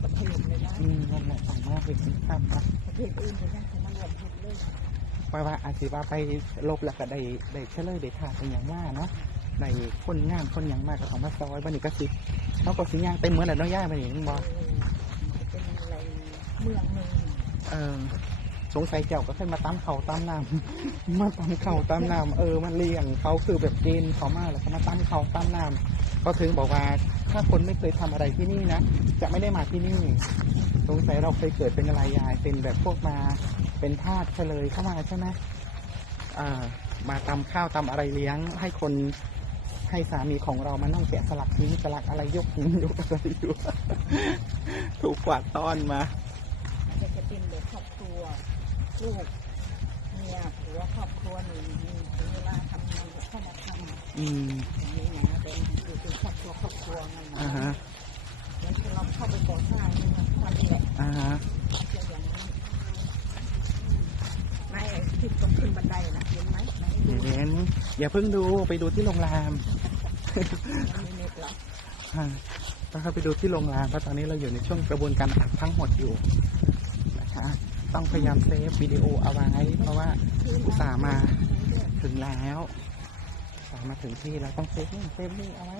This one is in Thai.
เป็นประเทศเลยนะอืมนั่นแหละต่างมากเป็นครับนะประเทศอื่นเลยนะเขามารวมทุนเลยเพราะว่าอาจสิว่าไปลบแล้วก็ได้ได้เฉลยได้ถ่าเป็นอย่างว่าเนาะได้คนงานคนอย่างมากก็ต้องมาซอยบันนี้ก็สิเขาก็สิย่างเต็มเหมือนแล้วเนาะย่าบันนี้นึงบอเออเป็นอะไรเมืองหนึ่งเออ สงสัยเจ้าก็ขึ้นมาตามเขาตามน้ำมาตามเขาตามน้ำเออมันเลี้ยงเขาคือแบบเกณฑ์เขามากแล้วก็มาตามเขาตามน้ำก็ถึงบอกว่าถ้าคนไม่เคยทำอะไรที่นี่นะจะไม่ได้มาที่นี่ สงสัยเราเคยเกิดเป็นอะไรยายเป็นแบบพวกมาเป็นทาสเฉลยเข้ามาใช่ไหมอ่ามาตำข้าวตำอะไรเลี้ยง ให้คนให้สามีของเรามานั่งแกะสลักทิ้งสลักอะไรยกนิ้วยกอะไรอยู่ถูกกวาดต้อนมาจะเป็นแบบครอบครัว ลูกเมียผัวครอบครัวหนึ่งมีถึงเวลาทำงานก็เข้ามาทำอืมอย่างนี้นะเป็นอยู่เป็นครอบครัวครอบครัวมันนะอ่าฮะแล้วเราเข้าไปก่อสร้างนี่มันทำนี่แหละอ่าฮะเจออย่างนี้ไม่ที่ตรงขึ้นบันไดนะเห็นไหมไหนดูเห็นอย่าเพิ่งดูไปดูที่โรงแรมมันมีเน็ตเหรออ่าแล้วเข้าไปดูที่โรงแรมเพราะตอนนี้เราอยู่ในช่วงกระบวนการอัดทั้งหมดอยู่นะคะ ต้องพยายามเซฟวิดีโอเอาไว้ เพราะว่าอุตส่าห์มาถึงแล้วอุตสามาถึงที่เราต้องเซฟนี่เซฟนี่เอาไว้